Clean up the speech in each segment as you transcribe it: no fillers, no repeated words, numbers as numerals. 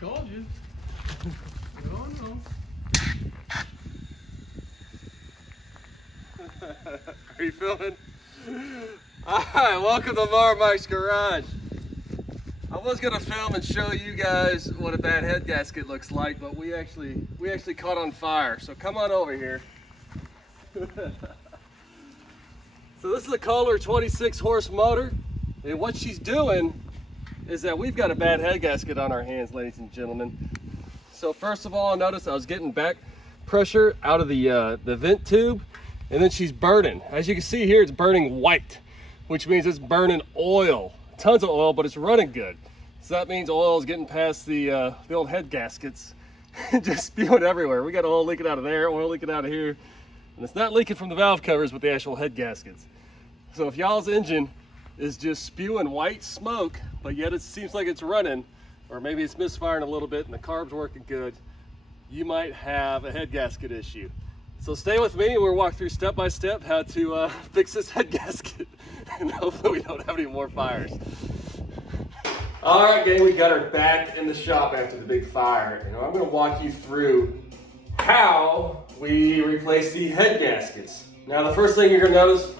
Told you. No, no. Are you filming? Alright, welcome to Mower Mike's garage. I was gonna film and show you guys what a bad head gasket looks like, but we actually caught on fire. So come on over here. So this is a Kohler 26 horse motor, and what she's doing is that we've got a bad head gasket on our hands, ladies and gentlemen. So first of all, I noticed I was getting back pressure out of the vent tube, and then she's burning. As you can see here, it's burning white, which means it's burning oil, tons of oil, but it's running good. So that means oil is getting past the old head gaskets and just spewing everywhere. We got oil leaking out of there, oil leaking out of here, and it's not leaking from the valve covers with the actual head gaskets. So if y'all's engine is just spewing white smoke, but yet it seems like it's running, or maybe it's misfiring a little bit and the carb's working good, you might have a head gasket issue. So stay with me and we'll walk through step by step how to fix this head gasket, and hopefully we don't have any more fires. All right, gang, we got her back in the shop after the big fire, and I'm gonna walk you through how we replace the head gaskets. Now, the first thing you're gonna notice,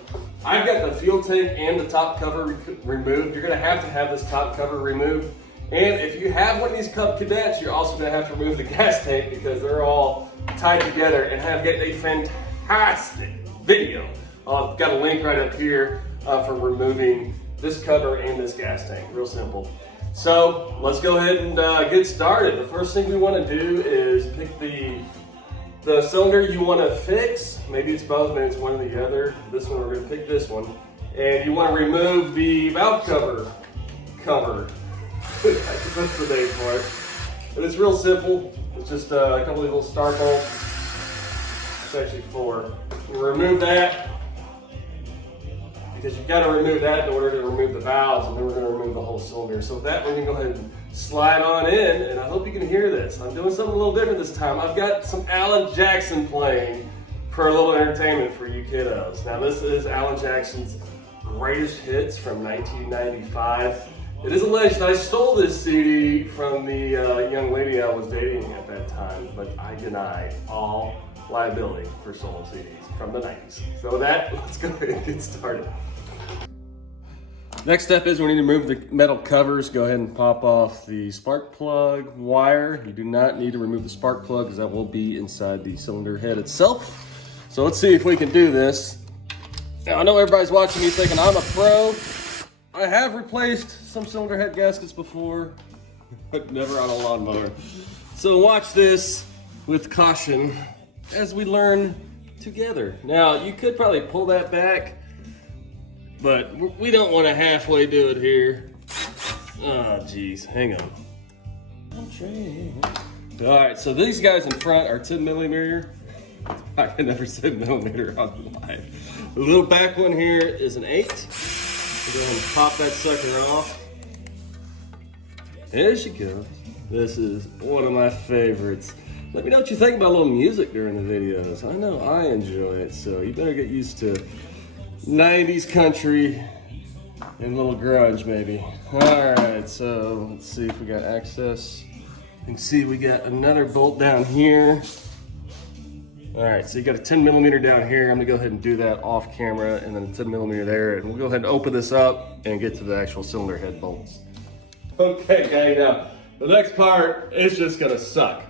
I've got the fuel tank and the top cover removed. You're gonna have to have this top cover removed. And if you have one of these Cub Cadets, you're also gonna have to remove the gas tank because they're all tied together and have get a fantastic video. I've got a link right up here for removing this cover and this gas tank, real simple. So let's go ahead and get started. The first thing we wanna do is pick the cylinder you want to fix. Maybe it's both, maybe it's one or the other. This one, we're going to pick this one. And you want to remove the valve cover. That's the name for it. But it's real simple. It's just a couple of little star bolts. It's actually 4. You remove that because you've got to remove that in order to remove the valves, and then we're going to remove the whole cylinder. So with that, we're going to go ahead and slide on in, and I hope you can hear this. I'm doing something a little different this time. I've got some Alan Jackson playing for a little entertainment for you kiddos. Now this is Alan Jackson's greatest hits from 1995. It is alleged I stole this CD from the young lady I was dating at that time, but I deny all liability for stolen CDs from the 90s. So with that, let's go ahead and get started. Next step is we need to remove the metal covers. Go ahead and pop off the spark plug wire. You do not need to remove the spark plug because that will be inside the cylinder head itself. So let's see if we can do this. Now I know everybody's watching me thinking I'm a pro. I have replaced some cylinder head gaskets before, but never on a lawnmower. So watch this with caution as we learn together. Now you could probably pull that back, but we don't want to halfway do it here. Oh, geez, hang on. All right, so these guys in front are 10 millimeter. I can never say millimeter on live. The little back one here is an 8. We're going to pop that sucker off. There she goes. This is one of my favorites. Let me know what you think about a little music during the videos. I know I enjoy it, so you better get used to 90s country and a little grunge maybe. All right, so let's see if we got access. You can see we got another bolt down here. All right, so you got a 10 millimeter down here. I'm gonna go ahead and do that off camera, and then a 10 millimeter there, and we'll go ahead and open this up and get to the actual cylinder head bolts. Okay, gang, now the next part is just gonna suck,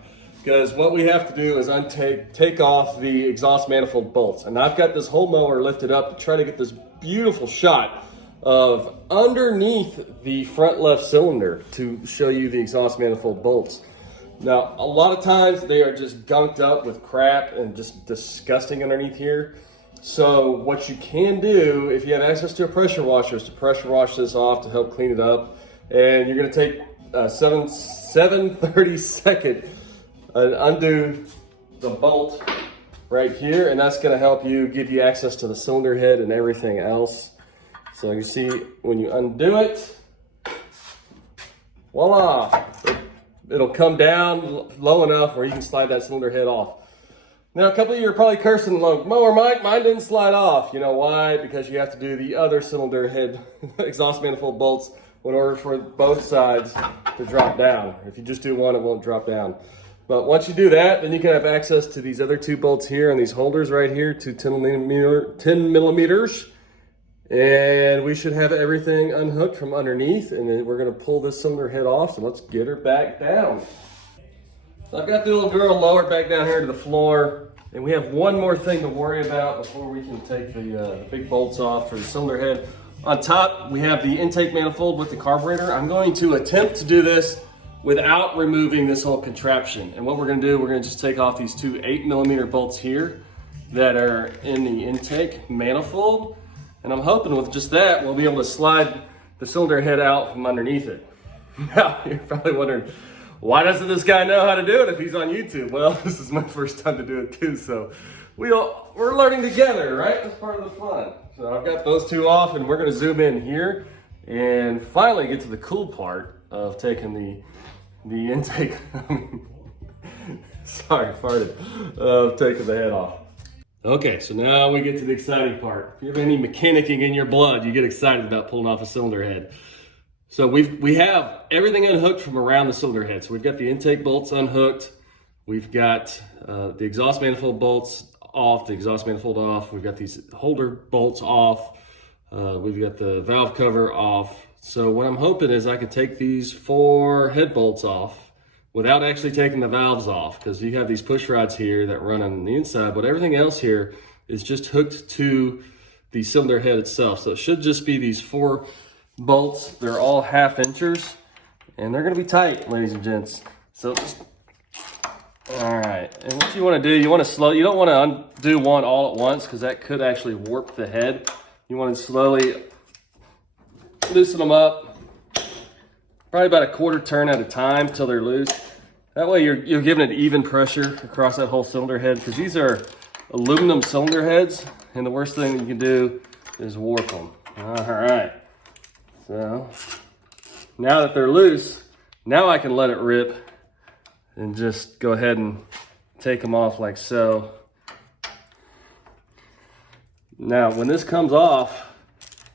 because what we have to do is take off the exhaust manifold bolts. And I've got this whole mower lifted up to try to get this beautiful shot of underneath the front left cylinder to show you the exhaust manifold bolts. Now, a lot of times they are just gunked up with crap and just disgusting underneath here. So what you can do, if you have access to a pressure washer, is to pressure wash this off to help clean it up. And you're gonna take 7/32 and undo the bolt right here, and that's gonna help you give you access to the cylinder head and everything else. So you see, when you undo it, voila, it'll come down low enough where you can slide that cylinder head off. Now, a couple of you are probably cursing, like, Mower Mike, mine didn't slide off. You know why? Because you have to do the other cylinder head exhaust manifold bolts in order for both sides to drop down. If you just do one, it won't drop down. But once you do that, then you can have access to these other 2 bolts here and these holders right here, 2 10 millimeters. And we should have everything unhooked from underneath, and then we're gonna pull this cylinder head off, so let's get her back down. So I've got the little girl lowered back down here to the floor, and we have one more thing to worry about before we can take the big bolts off for the cylinder head. On top, we have the intake manifold with the carburetor. I'm going to attempt to do this without removing this whole contraption. And what we're gonna do, we're gonna just take off these 2 8mm bolts here that are in the intake manifold. And I'm hoping with just that, we'll be able to slide the cylinder head out from underneath it. Now, you're probably wondering, why doesn't this guy know how to do it if he's on YouTube? Well, this is my first time to do it too, so we're learning together, right? That's part of the fun. So I've got those 2 off, and we're gonna zoom in here and finally get to the cool part of taking the intake, sorry, farted, of taking the head off. Okay, so now we get to the exciting part. If you have any mechanicking in your blood, you get excited about pulling off a cylinder head. So we have everything unhooked from around the cylinder head. So we've got the intake bolts unhooked. We've got the exhaust manifold bolts off, the exhaust manifold off. We've got these holder bolts off. We've got the valve cover off. So what I'm hoping is I can take these 4 head bolts off without actually taking the valves off, because you have these push rods here that run on the inside, but everything else here is just hooked to the cylinder head itself. So it should just be these 4 bolts. They're all 1/2 inchers, and they're gonna be tight, ladies and gents. So just, all right, and what you wanna do, you don't wanna undo one all at once, because that could actually warp the head. You wanna slowly loosen them up, probably about a 1/4 turn at a time till they're loose. That way you're giving it even pressure across that whole cylinder head, because these are aluminum cylinder heads, and the worst thing you can do is warp them. All right, so now that they're loose, now I can let it rip and just go ahead and take them off like so. Now, when this comes off,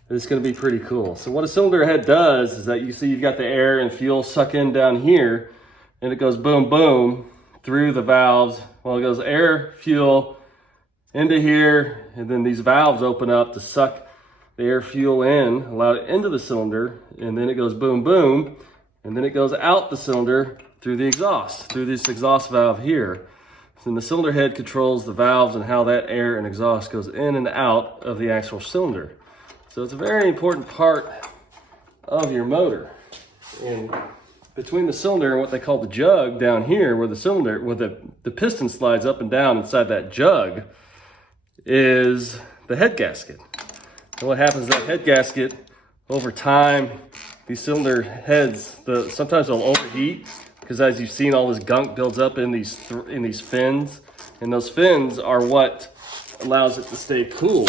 it's gonna be pretty cool. So what a cylinder head does is that you see you've got the air and fuel suck in down here, and it goes boom, boom through the valves. Well, it goes air, fuel into here, and then these valves open up to suck the air, fuel in, allow it into the cylinder, and then it goes boom, boom, and then it goes out the cylinder through the exhaust, through this exhaust valve here. So the cylinder head controls the valves and how that air and exhaust goes in and out of the actual cylinder. So it's a very important part of your motor. And between the cylinder and what they call the jug down here, where the piston slides up and down inside that jug, is the head gasket. And what happens is that head gasket, over time, these cylinder heads, sometimes they'll overheat, because as you've seen, all this gunk builds up in these fins, and those fins are what allows it to stay cool.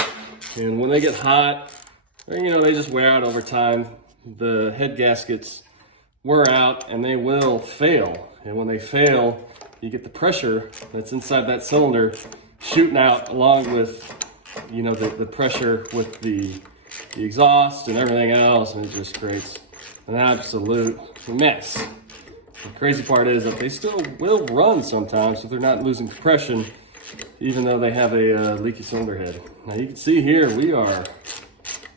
And when they get hot, they just wear out over time. The head gaskets wear out and they will fail. And when they fail, you get the pressure that's inside that cylinder shooting out along with, the pressure with the exhaust and everything else, and it just creates an absolute mess. The crazy part is that they still will run sometimes if they're not losing compression, even though they have a leaky cylinder head. Now you can see here,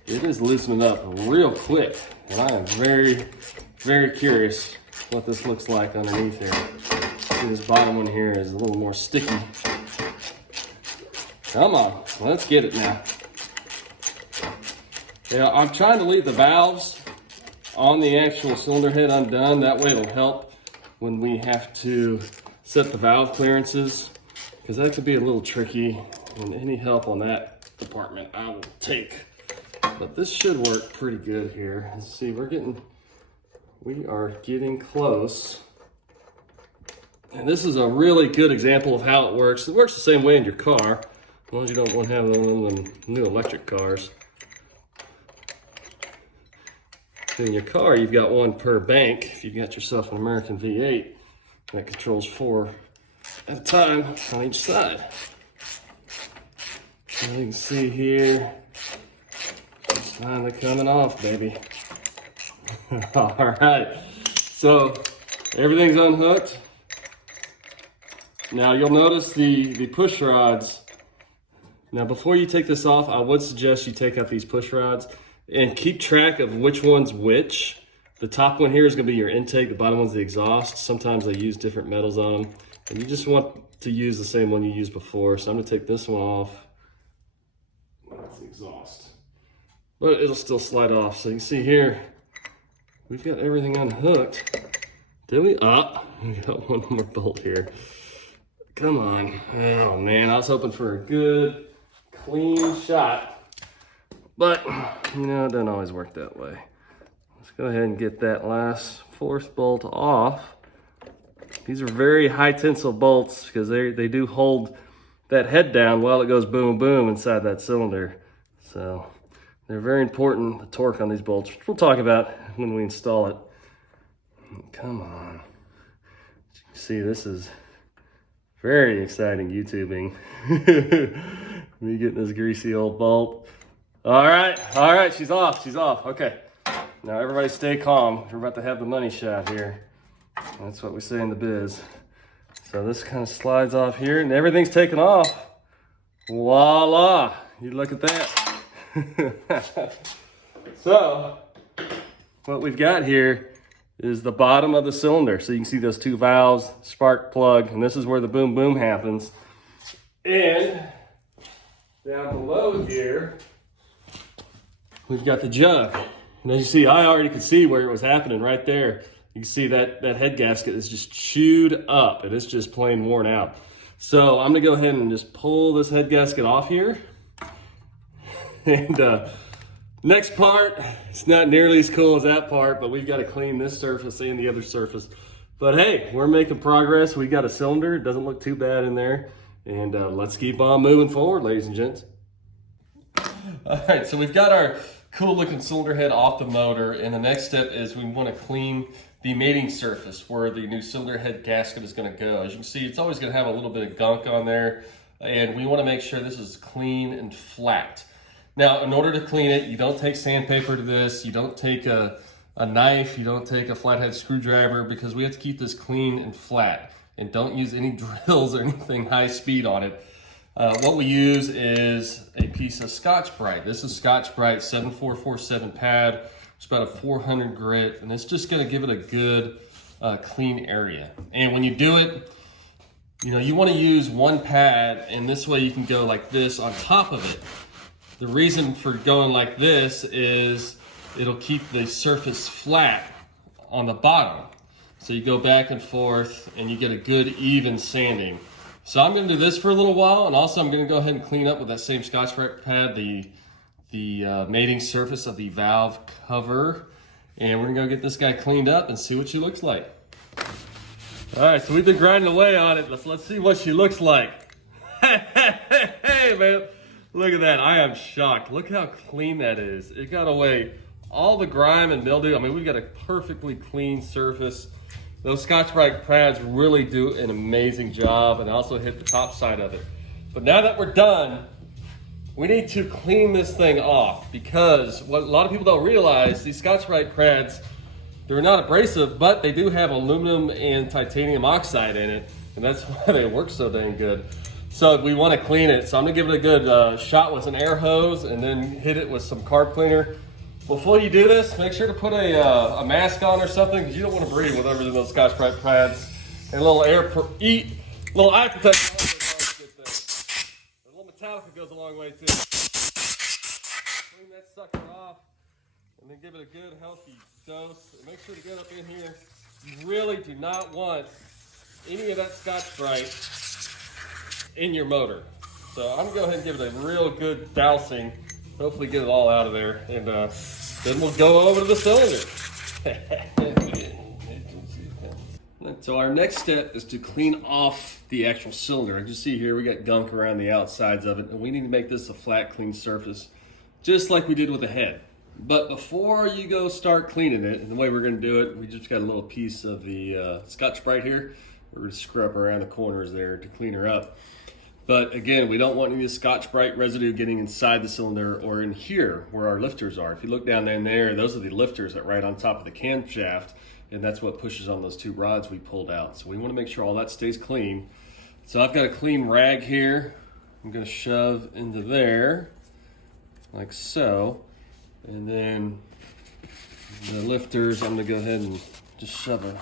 it is loosening up real quick, and I am very, very curious what this looks like underneath here. See, this bottom one here is a little more sticky. Come on, let's get it now. Yeah, I'm trying to leave the valves on the actual cylinder head undone. That way it'll help when we have to set the valve clearances, because that could be a little tricky, and any help on that department I will take. But this should work pretty good here. Let's see, we are getting close. And this is a really good example of how it works. It works the same way in your car, as long as you don't want to have one of them new electric cars. In your car, you've got one per bank. If you've got yourself an American V8 that controls 4 at a time on each side. And you can see here, it's finally coming off, baby. All right, so everything's unhooked. Now you'll notice the push rods. Now before you take this off, I would suggest you take out these push rods and keep track of which one's which. The top one here is gonna be your intake, the bottom one's the exhaust. Sometimes they use different metals on them, and you just want to use the same one you used before. So I'm gonna take this one off. That's the exhaust. But it'll still slide off. So you can see here, we've got everything unhooked. Did we? We got one more bolt here. Come on. Oh man, I was hoping for a good, clean shot. But, you know, it doesn't always work that way. Let's go ahead and get that last fourth bolt off. These are very high tensile bolts because they do hold that head down while it goes boom, boom inside that cylinder. So they're very important, the torque on these bolts, which we'll talk about when we install it. Come on. As you can see, this is very exciting YouTubing. Me getting this greasy old bolt. All right, she's off, okay. Now everybody stay calm. We're about to have the money shot here. That's what we say in the biz. So this kind of slides off here and everything's taken off. Voila, you look at that. So what we've got here is the bottom of the cylinder. So you can see those two valves, spark plug, and this is where the boom boom happens. And down below here, we've got the jug. And as you see, I already could see where it was happening right there. You can see that head gasket is just chewed up and it's just plain worn out. So I'm gonna go ahead and just pull this head gasket off here. And next part, it's not nearly as cool as that part, but we've got to clean this surface and the other surface. But hey, we're making progress. We got a cylinder, it doesn't look too bad in there. And let's keep on moving forward, ladies and gents. All right, so we've got our cool looking cylinder head off the motor, and the next step is we want to clean the mating surface where the new cylinder head gasket is going to go. As you can see, it's always going to have a little bit of gunk on there, and we want to make sure this is clean and flat. Now, in order to clean it, you don't take sandpaper to this, you don't take a knife, you don't take a flathead screwdriver, because we have to keep this clean and flat. And don't use any drills or anything high speed on it. What we use is a piece of Scotch-Brite. This is Scotch-Brite 7447 pad. It's about a 400 grit, and it's just gonna give it a good clean area. And when you do it, you know, you wanna use one pad, and this way you can go like this on top of it. The reason for going like this is it'll keep the surface flat on the bottom. So you go back and forth and you get a good even sanding. So I'm gonna do this for a little while, and also I'm gonna go ahead and clean up with that same Scotch-Brite pad the mating surface of the valve cover. And we're gonna go get this guy cleaned up and see what she looks like. All right, so we've been grinding away on it. Let's see what she looks like. Hey man, look at that, I am shocked. Look how clean that is. It got away all the grime and mildew. I mean, we've got a perfectly clean surface. Those Scotch-Brite pads really do an amazing job, and also hit the top side of it. But now that we're done, we need to clean this thing off, because what a lot of people don't realize, these Scotch-Brite pads, they're not abrasive, but they do have aluminum and titanium oxide in it, and that's why they work so dang good. So we want to clean it. So I'm gonna give it a good shot with an air hose, and then hit it with some carb cleaner. Before you do this, make sure to put a mask on or something, because you don't want to breathe with everything those Scotch-Brite pads. And a little little eye protection. A little Metallica goes a long way too. Clean that sucker off, and then give it a good healthy dose. And make sure to get up in here. You really do not want any of that Scotch-Brite in your motor. So I'm gonna go ahead and give it a real good dousing. Hopefully get it all out of there, and then we'll go over to the cylinder. So our next step is to clean off the actual cylinder. As you see here, we got gunk around the outsides of it, and we need to make this a flat, clean surface, just like we did with the head. But before you go start cleaning it, and the way we're gonna do it, we just got a little piece of the Scotch-Brite here. We're gonna scrub around the corners there to clean her up. But again, we don't want any Scotch-Brite residue getting inside the cylinder or in here where our lifters are. If you look down there, those are the lifters that are right on top of the camshaft, and that's what pushes on those 2 rods we pulled out. So we want to make sure all that stays clean. So I've got a clean rag here. I'm going to shove into there like so. And then the lifters, I'm going to go ahead and just shove a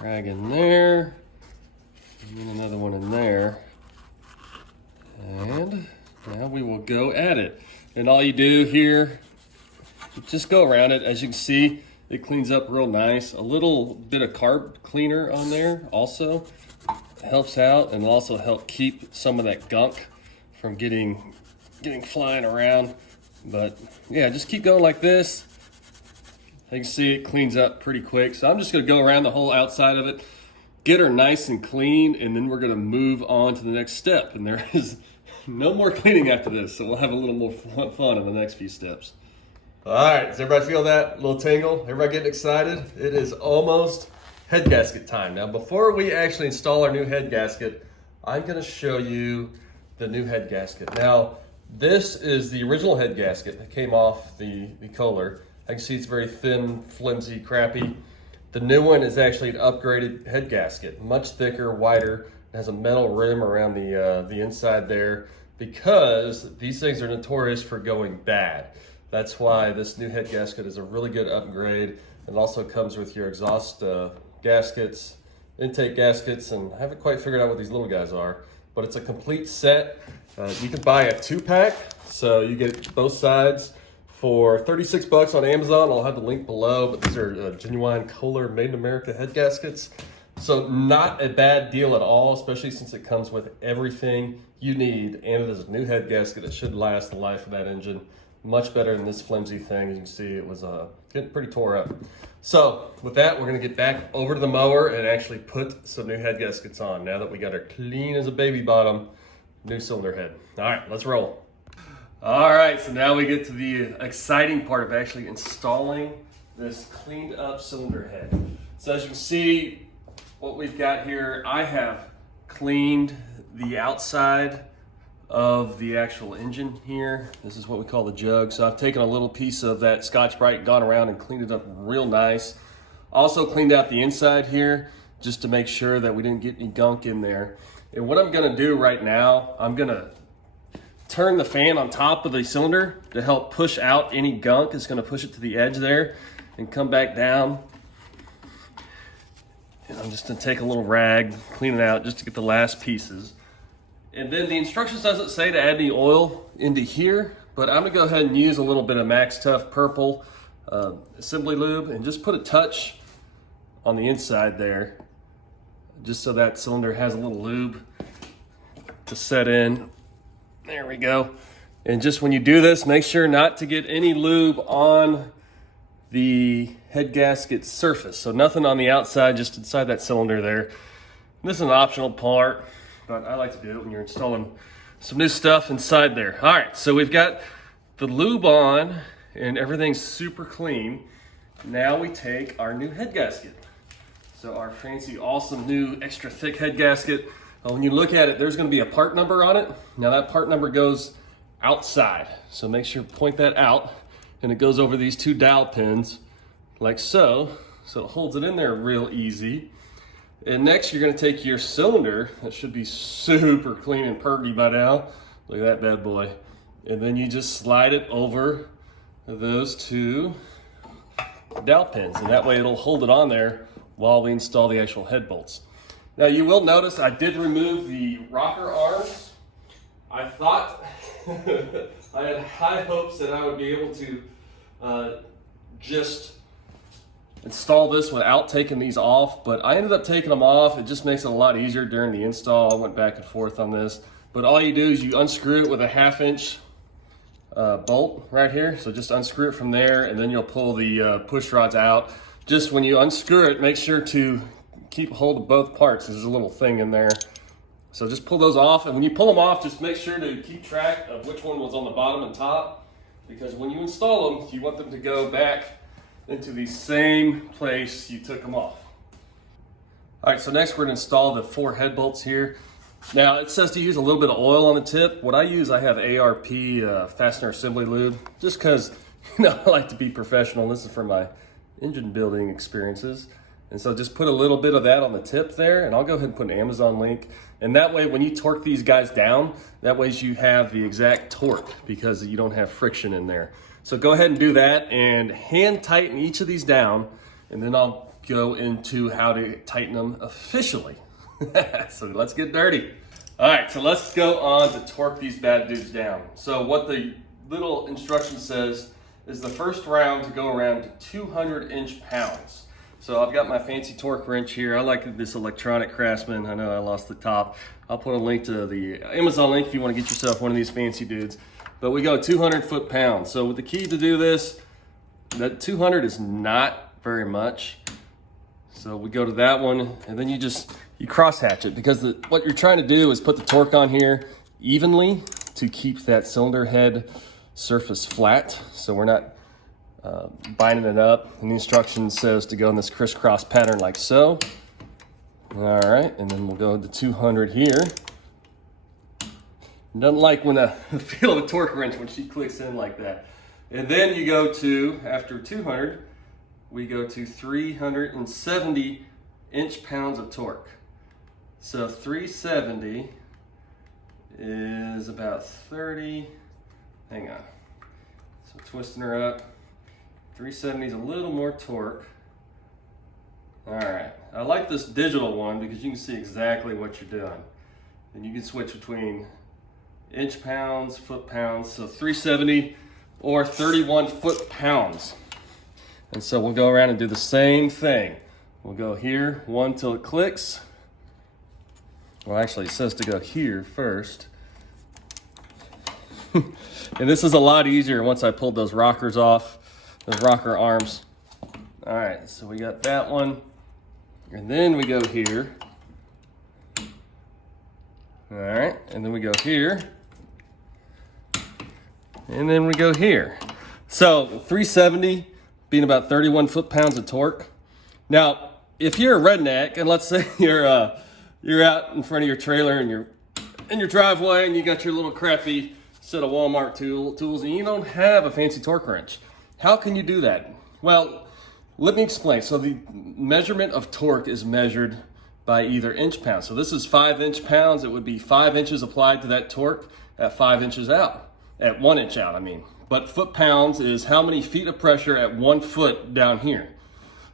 rag in there. And then another one in there. And now we will go at it. And all you do here, just go around it. As you can see, it cleans up real nice. A little bit of carb cleaner on there also helps out, and also help keep some of that gunk from getting flying around. But yeah, just keep going like this. You can see it cleans up pretty quick. So I'm just gonna go around the whole outside of it, get her nice and clean, and then we're gonna move on to the next step. And there is no more cleaning after this, so we'll have a little more fun in the next few steps. All right, does everybody feel that little tingle? Everybody getting excited? It is almost head gasket time. Now, before we actually install our new head gasket, I'm gonna show you the new head gasket. Now, this is the original head gasket that came off the Kohler. I can see it's very thin, flimsy, crappy. The new one is actually an upgraded head gasket, much thicker, wider. It has a metal rim around the inside there, because these things are notorious for going bad. That's why this new head gasket is a really good upgrade. It also comes with your exhaust gaskets, intake gaskets, and I haven't quite figured out what these little guys are, but it's a complete set. You can buy a 2-pack, so you get both sides for 36 bucks on Amazon. I'll have the link below, but these are genuine Kohler Made in America head gaskets. So not a bad deal at all, especially since it comes with everything you need, and it is a new head gasket that should last the life of that engine. Much better than this flimsy thing. As you can see, it was getting pretty tore up. So with that, we're gonna get back over to the mower and actually put some new head gaskets on now that we got her clean as a baby bottom, new cylinder head. All right, let's roll. All right, so now we get to the exciting part of actually installing this cleaned up cylinder head. So as you can see, what we've got here, I have cleaned the outside of the actual engine here. This is what we call the jug. So I've taken a little piece of that Scotch-Brite, gone around and cleaned it up real nice. Also cleaned out the inside here just to make sure that we didn't get any gunk in there. And what I'm gonna do right now, I'm gonna turn the fan on top of the cylinder to help push out any gunk. It's gonna push it to the edge there and come back down. And I'm just gonna take a little rag, clean it out just to get the last pieces. And then the instructions doesn't say to add any oil into here, but I'm gonna go ahead and use a little bit of Max Tough Purple assembly lube and just put a touch on the inside there, just so that cylinder has a little lube to set in. There we go. And just when you do this, make sure not to get any lube on the head gasket surface. So nothing on the outside, just inside that cylinder there. This is an optional part, but I like to do it when you're installing some new stuff inside there. All right, so we've got the lube on and everything's super clean. Now we take our new head gasket. So our fancy, awesome, new extra thick head gasket. When you look at it, there's gonna be a part number on it. Now that part number goes outside. So make sure to point that out, and it goes over these 2 dowel pins like so. So it holds it in there real easy. And next you're gonna take your cylinder, that should be super clean and purgy by now. Look at that bad boy. And then you just slide it over those 2 dowel pins, and that way it'll hold it on there while we install the actual head bolts. Now you will notice I did remove the rocker arms. I thought, I had high hopes that I would be able to just install this without taking these off, but I ended up taking them off. It just makes it a lot easier during the install. I went back and forth on this, but all you do is you unscrew it with a 1/2-inch bolt right here. So just unscrew it from there, and then you'll pull the push rods out. Just when you unscrew it, make sure to keep hold of both parts. There's a little thing in there. So just pull those off, and when you pull them off, just make sure to keep track of which one was on the bottom and top, because when you install them, you want them to go back into the same place you took them off. All right, so next we're gonna install the 4 head bolts here. Now it says to use a little bit of oil on the tip. What I use, I have ARP Fastener Assembly Lube, just because I like to be professional. This is for my engine building experiences. And so just put a little bit of that on the tip there, and I'll go ahead and put an Amazon link. And that way when you torque these guys down, that way you have the exact torque because you don't have friction in there. So go ahead and do that and hand tighten each of these down, and then I'll go into how to tighten them officially. So let's get dirty. All right, so let's go on to torque these bad dudes down. So what the little instruction says is the first round to go around to 200 inch-pounds. So I've got my fancy torque wrench here. I like this electronic Craftsman. I know I lost the top. I'll put a link to the Amazon link if you want to get yourself one of these fancy dudes. But we go 200 foot-pounds. So with the key to do this, that 200 is not very much. So we go to that one, and then you cross-hatch it, because what you're trying to do is put the torque on here evenly to keep that cylinder head surface flat, so we're not binding it up. And the instruction says to go in this crisscross pattern like so. All right, and then we'll go to 200 here. Doesn't like when I feel the torque wrench when she clicks in like that. And then you go to, after 200, we go to 370 inch-pounds of torque. So 370 is about 30, hang on. So twisting her up, 370 is a little more torque. All right, I like this digital one because you can see exactly what you're doing. And you can switch between inch-pounds, foot-pounds, so 370 or 31 foot-pounds. And so we'll go around and do the same thing. We'll go here, one till it clicks. Well, actually it says to go here first. And this is a lot easier once I pulled those rockers off, those rocker arms. All right, so we got that one. And then we go here. All right, and then we go here. And then we go here. So 370 being about 31 foot-pounds of torque. Now, if you're a redneck, and let's say you're out in front of your trailer and you're in your driveway and you got your little crappy set of Walmart tools and you don't have a fancy torque wrench, how can you do that? Well, let me explain. So the measurement of torque is measured by either inch-pounds. So this is 5 inch-pounds. It would be 5 inches applied to that torque at 5 inches out, at 1 inch out, I mean. But foot-pounds is how many feet of pressure at 1 foot down here.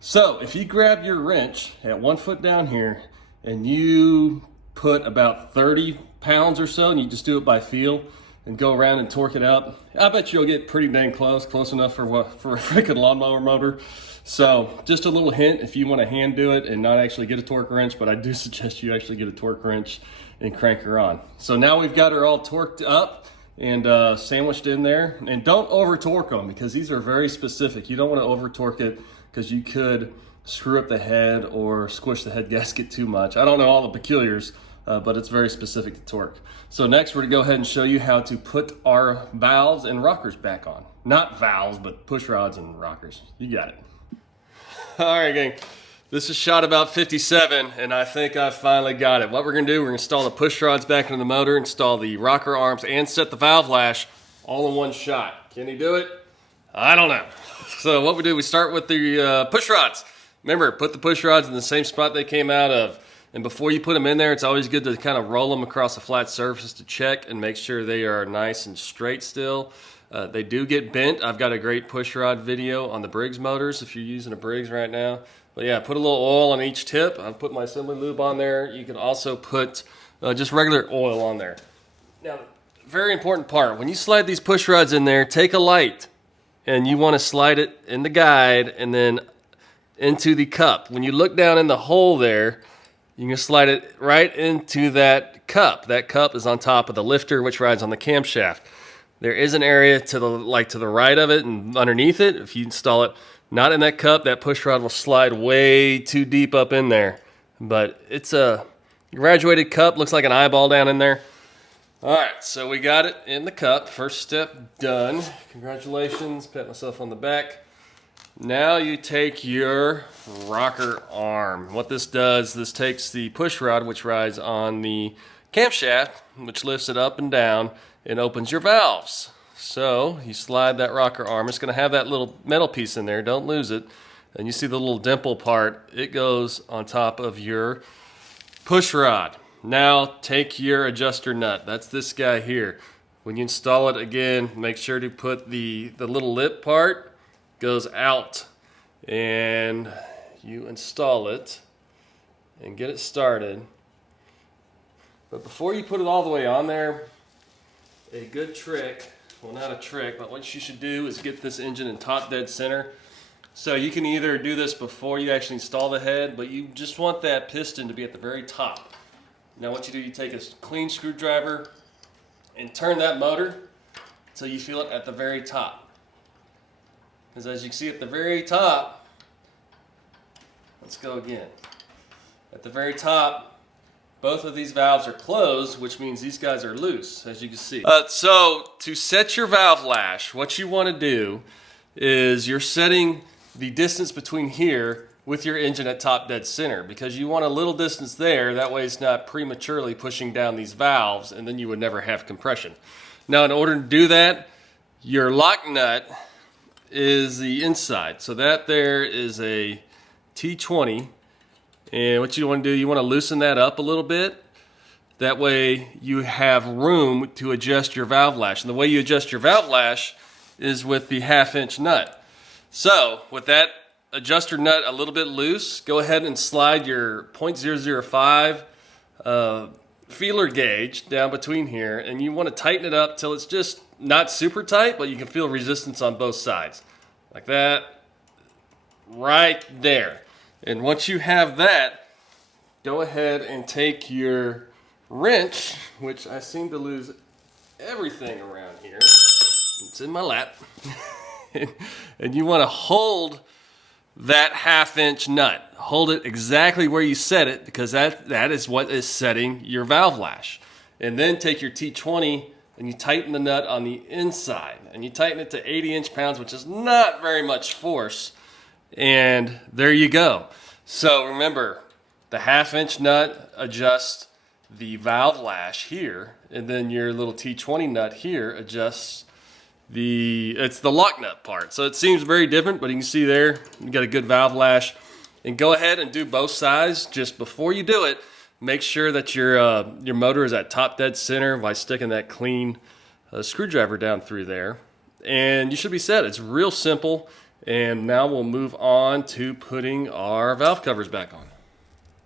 So if you grab your wrench at 1 foot down here and you put about 30 pounds or so, and you just do it by feel and go around and torque it out, I bet you'll get pretty dang close enough for a freaking lawnmower motor. So just a little hint, if you want to hand do it and not actually get a torque wrench, but I do suggest you actually get a torque wrench and crank her on. So now we've got her all torqued up and sandwiched in there. And don't over torque them, because these are very specific. You don't want to over torque it because you could screw up the head or squish the head gasket too much. I don't know all the peculiars, but it's very specific to torque. So next we're gonna go ahead and show you how to put our valves and rockers back on. Not valves, but push rods and rockers. You got it. All right, gang. This is shot about 57, and I think I finally got it. What we're gonna do, we're gonna install the push rods back into the motor, install the rocker arms, and set the valve lash all in one shot. Can he do it? I don't know. So what we do, we start with the push rods. Remember, put the push rods in the same spot they came out of. And before you put them in there, it's always good to kind of roll them across a flat surface to check and make sure they are nice and straight still. They do get bent. I've got a great push rod video on the Briggs motors if you're using a Briggs right now. But yeah, put a little oil on each tip. I've put my assembly lube on there. You can also put just regular oil on there. Now, very important part, when you slide these push rods in there, take a light and you want to slide it in the guide and then into the cup. When you look down in the hole there, you can slide it right into that cup. That cup is on top of the lifter, which rides on the camshaft. There is an area to the right of it and underneath it. If you install it not in that cup, that push rod will slide way too deep up in there. But it's a graduated cup, looks like an eyeball down in there. All right, so we got it in the cup. First step done. Congratulations, pat myself on the back. Now you take your rocker arm. What this does, this takes the push rod, which rides on the camshaft, which lifts it up and down and opens your valves. So you slide that rocker arm. It's going to have that little metal piece in there. Don't lose it. And you see the little dimple part. It goes on top of your push rod. Now take your adjuster nut. That's this guy here. When you install it again, make sure to put the little lip part goes out. And you install it and get it started. But before you put it all the way on there, a good trick, well, not a trick, but what you should do is get this engine in top dead center. So you can either do this before you actually install the head, but you just want that piston to be at the very top. Now what you do, you take a clean screwdriver and turn that motor until you feel it at the very top. Because as you can see at the very top, let's go again. At the very top, both of these valves are closed, which means these guys are loose, as you can see. So to set your valve lash, what you want to do is you're setting the distance between here with your engine at top dead center, because you want a little distance there. That way it's not prematurely pushing down these valves, and then you would never have compression. Now in order to do that, your lock nut is the inside. So that there is a T20. And what you want to do, you want to loosen that up a little bit. That way you have room to adjust your valve lash. And the way you adjust your valve lash is with the 1/2 inch nut. So with that adjuster nut a little bit loose, go ahead and slide your .005 feeler gauge down between here. And you want to tighten it up till it's just not super tight, but you can feel resistance on both sides. Like that, right there. And once you have that, go ahead and take your wrench, which I seem to lose everything around here. It's in my lap. And you want to hold that 1/2 inch nut. Hold it exactly where you set it, because that is what is setting your valve lash. And then take your T20 and you tighten the nut on the inside. And you tighten it to 80 inch-pounds, which is not very much force. And there you go. So remember, the 1/2 inch nut adjusts the valve lash here, and then your little T20 nut here adjusts it's the lock nut part. So it seems very different, but you can see there, you got a good valve lash. And go ahead and do both sides. Just before you do it, make sure that your motor is at top dead center by sticking that clean screwdriver down through there. And you should be set. It's real simple. And now we'll move on to putting our valve covers back on.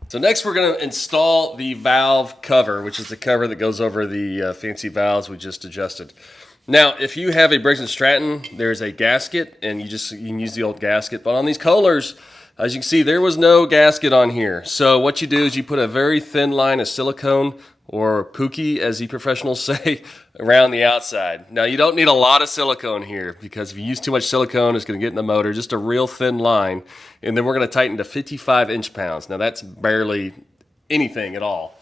So next we're going to install the valve cover, which is the cover that goes over the fancy valves we just adjusted. Now, if you have a Briggs & Stratton, there's a gasket, and you can use the old gasket. But on these Kohlers, as you can see, there was no gasket on here. So what you do is you put a very thin line of silicone, or pookie, as the professionals say, around the outside. Now, you don't need a lot of silicone here, because if you use too much silicone, it's going to get in the motor. Just a real thin line. And then we're going to tighten to 55 inch-pounds. Now, that's barely anything at all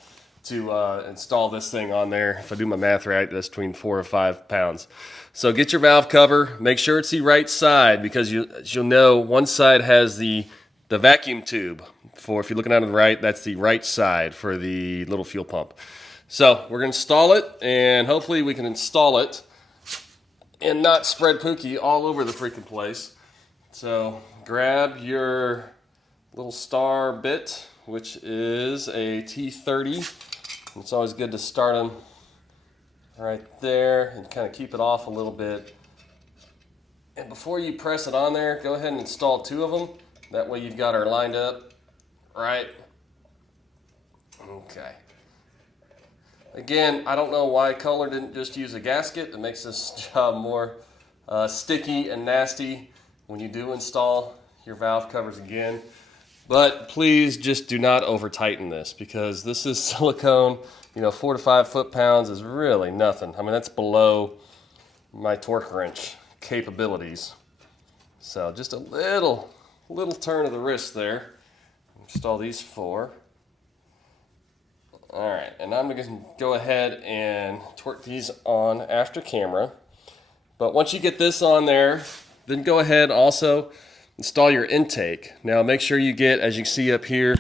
to install this thing on there. If I do my math right, that's between 4 or 5 pounds. So get your valve cover. Make sure it's the right side, because you'll know one side has the vacuum tube. For if you're looking out to the right, that's the right side for the little fuel pump. So we're going to install it, and hopefully we can install it and not spread pookie all over the freaking place. So grab your little star bit, which is a T30. It's always good to start them right there and kind of keep it off a little bit. And before you press it on there, go ahead and install 2 of them. That way you've got her lined up right. Okay. Again, I don't know why Kohler didn't just use a gasket. It makes this job more sticky and nasty when you do install your valve covers again. But please just do not over tighten this, because this is silicone. 4 to 5 foot-pounds is really nothing. I mean, that's below my torque wrench capabilities. So just a little turn of the wrist there. Install these 4. All right, and I'm going to go ahead and torque these on after camera. But once you get this on there, then go ahead also install your intake. Now make sure you get, as you can see up here,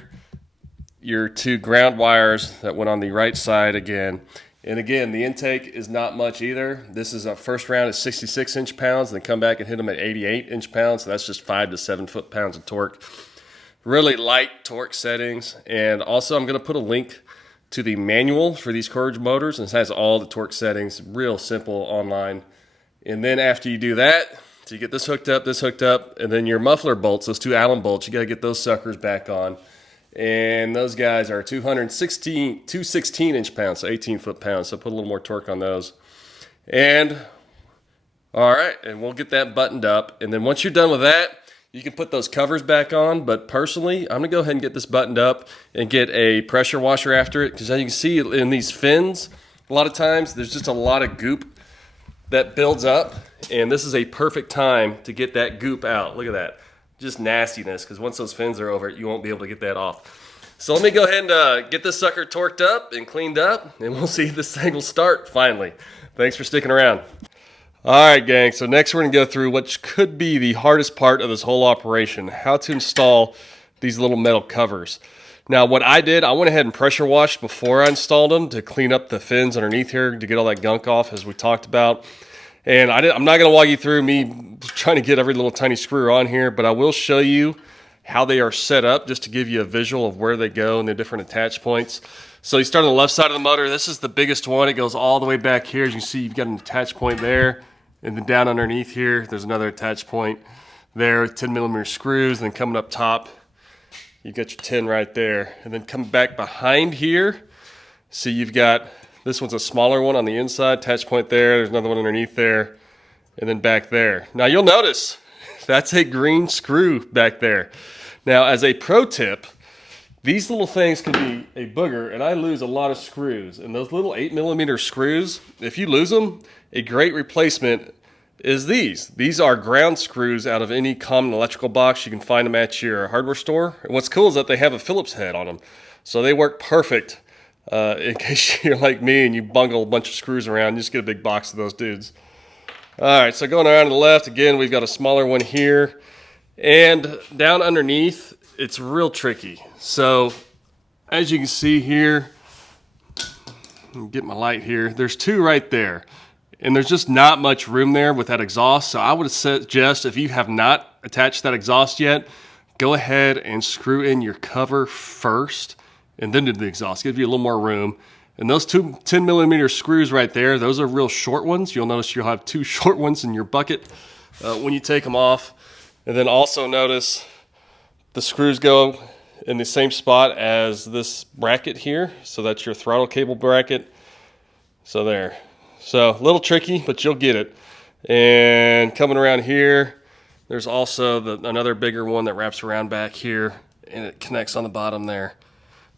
your two ground wires that went on the right side again. And again, the intake is not much either. This is a first round is 66 inch-pounds, and then come back and hit them at 88 inch-pounds. So that's just 5 to 7 foot-pounds of torque. Really light torque settings. And also I'm going to put a link to the manual for these Courage motors, and it has all the torque settings, real simple online. And then after you do that, so you get this hooked up, and then your muffler bolts, those two Allen bolts, you got to get those suckers back on. And those guys are 216 inch-pounds, so 18 foot-pounds. So put a little more torque on those. And all right, and we'll get that buttoned up. And then once you're done with that, you can put those covers back on. But personally, I'm gonna go ahead and get this buttoned up and get a pressure washer after it, because as you can see in these fins, a lot of times there's just a lot of goop that builds up, and this is a perfect time to get that goop out. Look at that. Just nastiness, because once those fins are over, you won't be able to get that off. So let me go ahead and get this sucker torqued up and cleaned up, and we'll see if this thing will start finally. Thanks for sticking around. All right, gang, so next we're going to go through what could be the hardest part of this whole operation, how to install these little metal covers. Now, what I did, I went ahead and pressure washed before I installed them to clean up the fins underneath here to get all that gunk off, as we talked about. And I'm not going to walk you through me trying to get every little tiny screw on here, but I will show you how they are set up just to give you a visual of where they go and the different attach points. So you start on the left side of the motor. This is the biggest one. It goes all the way back here. As you can see, you've got an attach point there. And then down underneath here, there's another attach point there with 10mm screws. And then coming up top, you've got your 10 right there. And then coming back behind here, so you've got... This one's a smaller one on the inside, attach point there. There's another one underneath there, and then back there. Now you'll notice that's a green screw back there. Now, as a pro tip, these little things can be a booger, and I lose a lot of screws. And those little 8mm screws, if you lose them, a great replacement is these. These are ground screws out of any common electrical box. You can find them at your hardware store. And what's cool is that they have a Phillips head on them, so they work perfect. In case you're like me and you bungle a bunch of screws around, just get a big box of those dudes. All right, so going around to the left, again, we've got a smaller one here. And down underneath, it's real tricky. So as you can see here, get my light here, there's two right there. And there's just not much room there with that exhaust. So I would suggest, if you have not attached that exhaust yet, go ahead and screw in your cover first, and then do the exhaust. Give you a little more room. And those two 10mm screws right there, those are real short ones. You'll notice you'll have two short ones in your bucket when you take them off. And then also notice the screws go in the same spot as this bracket here. So that's your throttle cable bracket. So there. So a little tricky, but you'll get it. And coming around here, there's also another bigger one that wraps around back here, and it connects on the bottom there.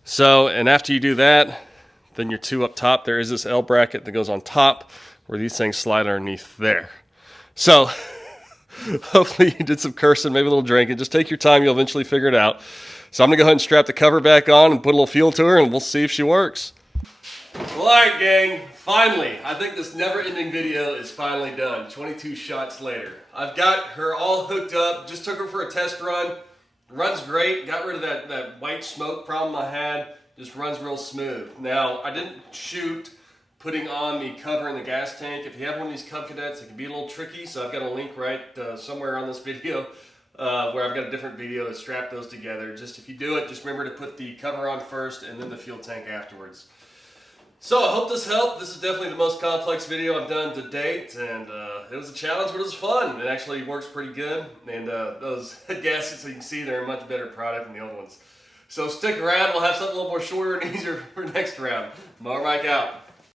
So, and after you do that, then your two up top, there is this L bracket that goes on top where these things slide underneath there. So, hopefully you did some cursing, maybe a little drinking. Just take your time, you'll eventually figure it out. So I'm gonna go ahead and strap the cover back on and put a little feel to her, and we'll see if she works. Well, all right, gang, finally, I think this never-ending video is finally done, 22 shots later. I've got her all hooked up, just took her for a test run. Runs great, got rid of that white smoke problem I had, just runs real smooth. Now, I didn't shoot putting on the cover in the gas tank. If you have one of these Cub Cadets, it can be a little tricky, so I've got a link right somewhere on this video where I've got a different video to strap those together. Just if you do it, just remember to put the cover on first and then the fuel tank afterwards. So I hope this helped. This is definitely the most complex video I've done to date, and it was a challenge, but it was fun. It actually works pretty good, and those head gaskets, so you can see, they're a much better product than the old ones. So stick around. We'll have something a little more shorter and easier for next round. Mower Mike out.